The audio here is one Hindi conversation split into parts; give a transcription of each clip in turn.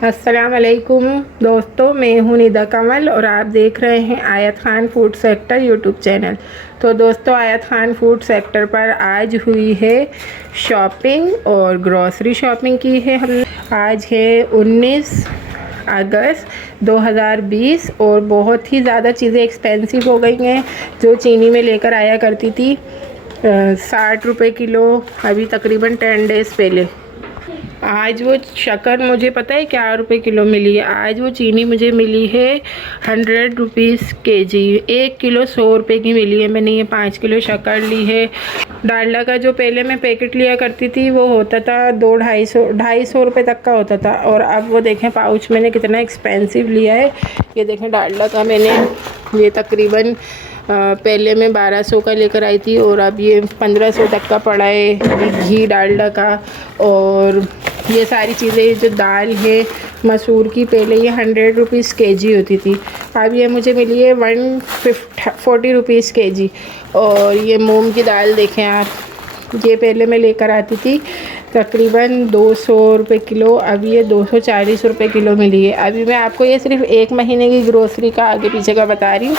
अस्सलाम वालेकुम दोस्तों, मैं हूं निदा कमल और आप देख रहे हैं आयत Khan food sector YouTube channel. तो दोस्तों, आयत खान फूड सेक्टर पर आज हुई है शॉपिंग और ग्रॉसरी शॉपिंग की है हमने। आज है 19 अगस्त 2020 और बहुत ही ज़्यादा चीज़ें एक्सपेंसिव हो गई हैं। जो चीनी में लेकर आया करती थी 60 रुपये किलो, अभी तकरीबन 10 डेज़ पहले, आज वो शक्कर मुझे पता है क्या रुपए किलो मिली है। आज वो चीनी मुझे मिली है 100 रुपीज़ केजी। 1 किलो 100 रुपये की मिली है। मैंने ये 5 किलो शक्कर ली है। डालडा का जो पहले मैं पैकेट लिया करती थी वो होता था 200-250 रुपये तक का होता था, और अब वो देखें पाउच मैंने कितना एक्सपेंसिव लिया है। ये देखें डालडा का मैंने ये तकरीबन पहले मैं 1200 का लेकर आई थी और अब ये 1500 तक का पड़ा है घी डालडा का। और ये सारी चीज़ें, जो दाल है मसूर की, पहले ये 100 रुपीज़ केजी होती थी, अब ये मुझे मिली है 140 रुपीज़ केजी। और ये मूंग की दाल देखें आप, ये पहले मैं लेकर आती थी तकरीबन 200 रुपये किलो, अब ये 240 रुपये किलो मिली है। अभी मैं आपको ये सिर्फ 1 महीने की ग्रोसरी का आगे पीछे का बता रही हूँ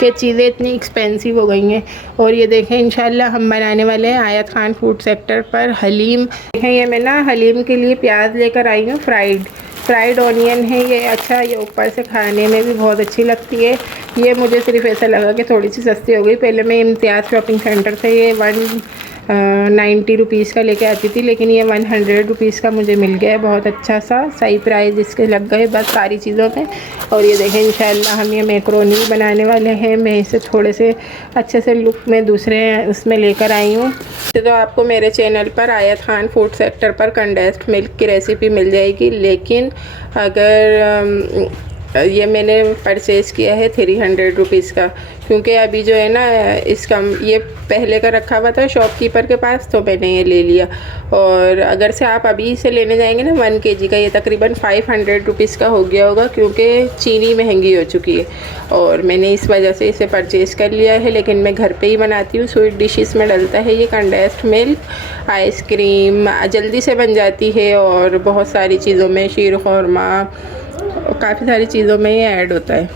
कि चीज़ें इतनी एक्सपेंसिव हो गई हैं। और ये देखें इंशाल्लाह हम बनाने वाले हैं आयत खान फूड सेक्टर पर हलीम। देखें ये मैं ना हलीम के लिए प्याज लेकर आई हूँ, फ्राइड ऑनियन है ये। अच्छा, ये ऊपर से खाने में भी बहुत अच्छी लगती है। ये मुझे सिर्फ ऐसा लगा कि थोड़ी सी सस्ती हो गई। पहले मैं इम्तियाज़ शॉपिंग सेंटर से ये 190 रुपीज़ का लेके आती थी, लेकिन ये 100 रुपीज़ का मुझे मिल गया है। बहुत अच्छा सा सही प्राइस इसके लग गए बस सारी चीज़ों में। और ये देखें इंशाल्लाह हम ये मैक्रोनी बनाने वाले हैं। मैं इसे थोड़े से अच्छे से लुक में दूसरे उसमें लेकर आई हूँ। तो आपको मेरे चैनल पर आयत खान फूड सेक्टर पर कंडेंस्ड मिल्क की रेसिपी मिल जाएगी, लेकिन अगर ये मैंने परचेज़ किया है 300 रुपीज़ का, क्योंकि अभी जो है ना इसका ये पहले का रखा हुआ था शॉपकीपर के पास, तो मैंने ये ले लिया। और अगर से आप अभी से लेने जाएंगे ना 1 केजी का, ये तकरीबन 500 रुपीज़ का हो गया होगा, क्योंकि चीनी महंगी हो चुकी है। और मैंने इस वजह से इसे परचेज़ कर लिया है, लेकिन मैं घर पे ही बनाती हूँ। स्वीट डिशेस में डलता है ये कंडेंस्ड मिल्क, आइसक्रीम जल्दी से बन जाती है, और बहुत सारी चीज़ों में, शीर खुरमा, काफ़ी सारी चीज़ों में ये ऐड होता है।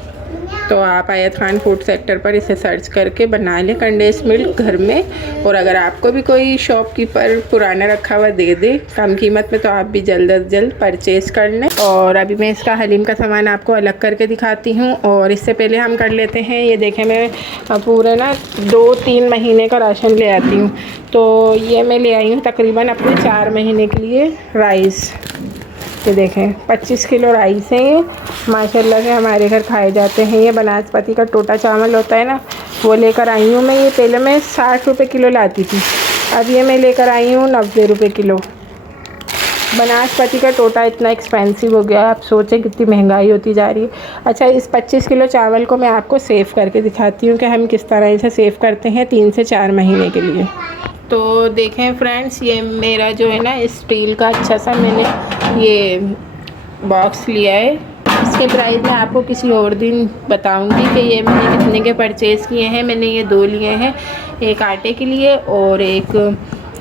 तो आप आयत खान फूड सेक्टर पर इसे सर्च करके बना लें कंडेंस्ड मिल्क घर में। और अगर आपको भी कोई शॉपकीपर पुराना रखा हुआ दे दे कम कीमत में, तो आप भी जल्द अज जल्द परचेज़ कर लें। और अभी मैं इसका हलीम का सामान आपको अलग करके दिखाती हूँ। और इससे पहले हम कर लेते हैं, ये देखें मैं पूरे ना 2-3 महीने का राशन ले आती हूँ। तो ये मैं ले आई हूँ तकरीबन अपने 4 महीने के लिए राइस। ये देखें 25 किलो राइस है ये, माशाल्लाह से हमारे घर खाए जाते हैं। ये बनास्पति का टोटा चावल होता है ना, वो लेकर आई हूँ मैं। ये पहले मैं 60 रुपये किलो लाती थी, अब ये मैं लेकर आई हूँ 90 रुपये किलो। बनास्पति का टोटा इतना एक्सपेंसिव हो गया, आप सोचें कितनी महंगाई होती जा रही है। अच्छा, इस 25 किलो चावल को मैं आपको सेव करके दिखाती हूँ कि हम किस तरह इसे सेव करते हैं 3 से 4 महीने के लिए। तो देखें फ्रेंड्स, ये मेरा जो है ना स्टील का अच्छा सा मैंने ये बॉक्स लिया है। इसके प्राइस मैं आपको किसी और दिन बताऊंगी कि ये मैंने कितने के परचेज़ किए हैं। मैंने ये 2 लिए हैं, एक आटे के लिए और एक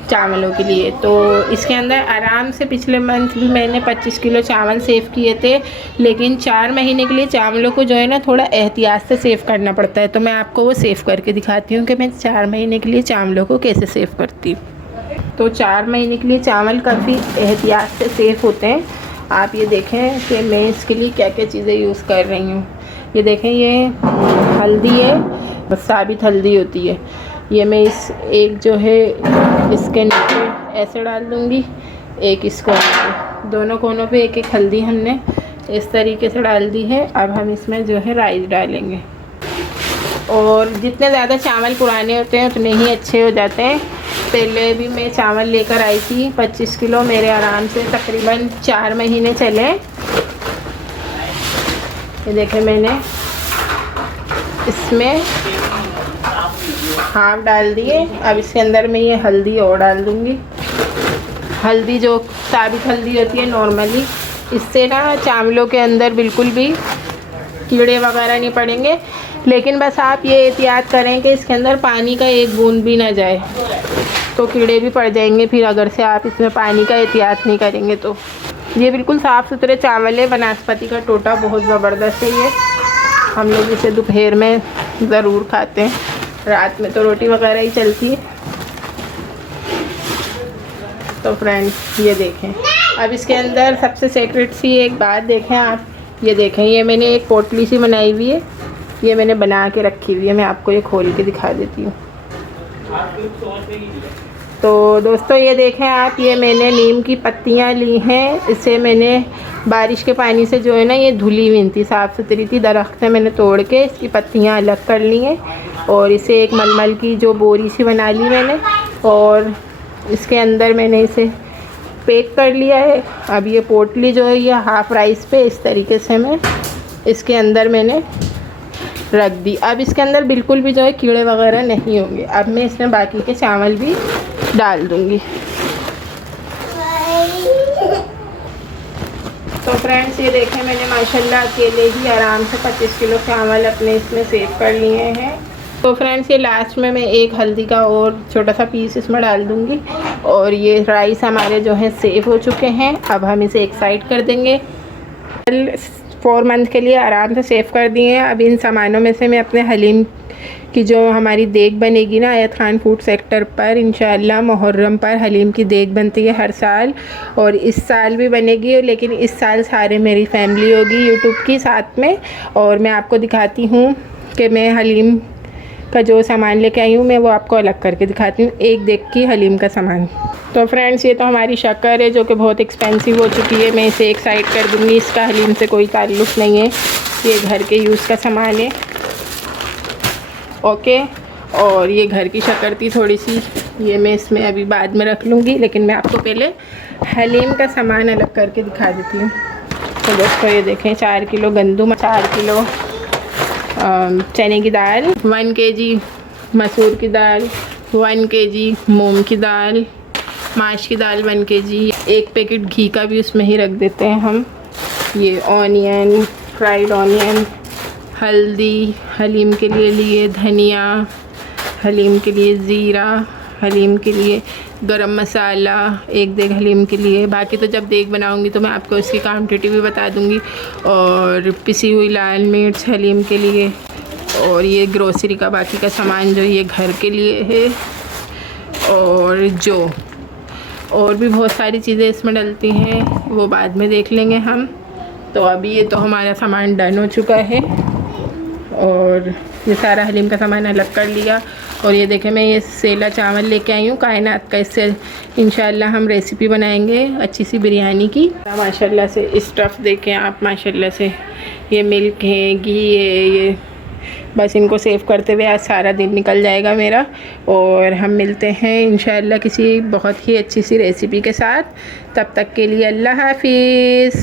चावलों के लिए। तो इसके अंदर आराम से पिछले मंथ भी मैंने 25 किलो चावल सेव किए थे, लेकिन 4 महीने के लिए चावलों को जो है ना थोड़ा एहतियात से सेव करना पड़ता है। तो मैं आपको वो सेव करके दिखाती हूँ कि मैं 4 महीने के लिए चावलों को कैसे सेव करती हूँ। तो 4 महीने के लिए चावल काफ़ी एहतियात से सेव होते हैं। आप ये देखें कि मैं इसके लिए क्या क्या चीज़ें यूज़ कर रही हूँ। ये देखें, ये हल्दी है, साबित हल्दी होती है। ये मैं इस एक जो है इसके नीचे ऐसे डाल दूँगी, एक इस कोने पे, दोनों कोनों पे एक एक हल्दी हमने इस तरीके से डाल दी है। अब हम इसमें जो है राइस डालेंगे, और जितने ज़्यादा चावल पुराने होते हैं उतने ही अच्छे हो जाते हैं। पहले भी मैं चावल लेकर आई थी 25 किलो, मेरे आराम से तकरीबन 4 महीने चले। ये देखें मैंने इसमें हाफ डाल दिए। अब इसके अंदर मैं ये हल्दी और डाल दूँगी। हल्दी जो साबित हल्दी होती है नॉर्मली, इससे ना चावलों के अंदर बिल्कुल भी कीड़े वगैरह नहीं पड़ेंगे। लेकिन बस आप ये एहतियात करें कि इसके अंदर पानी का एक बूंद भी ना जाए, तो कीड़े भी पड़ जाएंगे फिर अगर से आप इसमें पानी का एहतियात नहीं करेंगे तो। ये बिल्कुल साफ़ सुथरे चावल है, वनस्पति का टोटा बहुत ज़बरदस्त है ये। हम लोग इसे दोपहर में ज़रूर खाते हैं, रात में तो रोटी वगैरह ही चलती है। तो फ्रेंड्स ये देखें, अब इसके अंदर सबसे सीक्रेट सी एक बात देखें आप, ये देखें, ये मैंने एक पोटली सी बनाई हुई है, ये मैंने बना के रखी हुई है। मैं आपको ये खोल के दिखा देती हूँ। तो दोस्तों ये देखें आप, ये मैंने नीम की पत्तियाँ ली हैं। इसे मैंने बारिश के पानी से जो है ना, ये धुली हुई थी, साफ़ सुथरी थी, दरख्त से मैंने तोड़ के इसकी पत्तियाँ अलग कर ली हैं और इसे एक मलमल की जो बोरी सी बना ली मैंने, और इसके अंदर मैंने इसे पैक कर लिया है। अब ये पोटली जो है ये हाफ़ राइस पे इस तरीके से मैं इसके अंदर मैंने रख दी। अब इसके अंदर बिल्कुल भी जो है कीड़े वगैरह नहीं होंगे। अब मैं इसमें बाकी के चावल भी डाल दूँगी। तो फ्रेंड्स ये देखें, मैंने माशाल्लाह अकेले ही आराम से 25 किलो चावल अपने इसमें सेव कर लिए हैं। तो फ्रेंड्स ये लास्ट में मैं एक हल्दी का और छोटा सा पीस इसमें डाल दूँगी। और ये राइस हमारे जो है सेव हो चुके हैं। अब हम इसे एक साइड कर देंगे। 4 मंथ के लिए आराम से सेव कर दिए हैं। अब इन सामानों में से मैं अपने हलीम की जो हमारी देग बनेगी ना आयत खान फूड सेक्टर पर, इंशाअल्लाह मुहर्रम पर हलीम की देग बनती है हर साल, और इस साल भी बनेगी। लेकिन इस साल सारे मेरी फैमिली होगी यूट्यूब की साथ में, और मैं आपको दिखाती हूँ कि मैं हलीम का जो सामान लेके आई हूँ मैं वो आपको अलग करके दिखाती हूँ, एक देग की हलीम का सामान। तो फ्रेंड्स ये तो हमारी शक्कर है जो कि बहुत एक्सपेंसिव हो चुकी है, मैं इसे एक साइड कर दूँगी। इसका हलीम से कोई ताल्लुक़ नहीं है, ये घर के यूज़ का सामान है। ओके, और ये घर की शक्कर थी थोड़ी सी, ये मैं इसमें अभी बाद में रख लूँगी, लेकिन मैं आपको पहले हलीम का सामान अलग करके दिखा देती हूँ। तो दोस्तों ये देखें, 4 किलो गंदम, 4 किलो चने की दाल, 1 kg मसूर की दाल, 1 kg मूंग की दाल, माश की दाल 1 kg, 1 पैकेट घी का भी उसमें ही रख देते हैं हम। ये ऑनियन, फ्राइड ऑनियन, हल्दी हलीम के लिए लिए, धनिया हलीम के लिए, ज़ीरा हलीम के लिए, गरम मसाला 1 देग हलीम के लिए। बाकी तो जब देग बनाऊंगी तो मैं आपको इसकी क्वांटिटी भी बता दूंगी। और पिसी हुई लाल मिर्च हलीम के लिए, और ये ग्रोसरी का बाकी का सामान जो ये घर के लिए है, और जो और भी बहुत सारी चीज़ें इसमें डलती हैं वो बाद में देख लेंगे हम। तो अभी ये तो हमारा सामान डन हो चुका है, और ये सारा हलीम का सामान अलग कर लिया। और ये देखें, मैं ये सेला चावल लेके आई हूँ कायनात का, इससे इंशाल्लाह हम रेसिपी बनाएंगे अच्छी सी बिरयानी की। माशाल्लाह से स्टफ़ देखें आप, माशाल्लाह से ये मिल्क है, घी है, ये बस इनको सेव करते हुए आज सारा दिन निकल जाएगा मेरा। और हम मिलते हैं इंशाल्लाह किसी बहुत ही अच्छी सी रेसिपी के साथ। तब तक के लिए अल्लाह हाफिज़।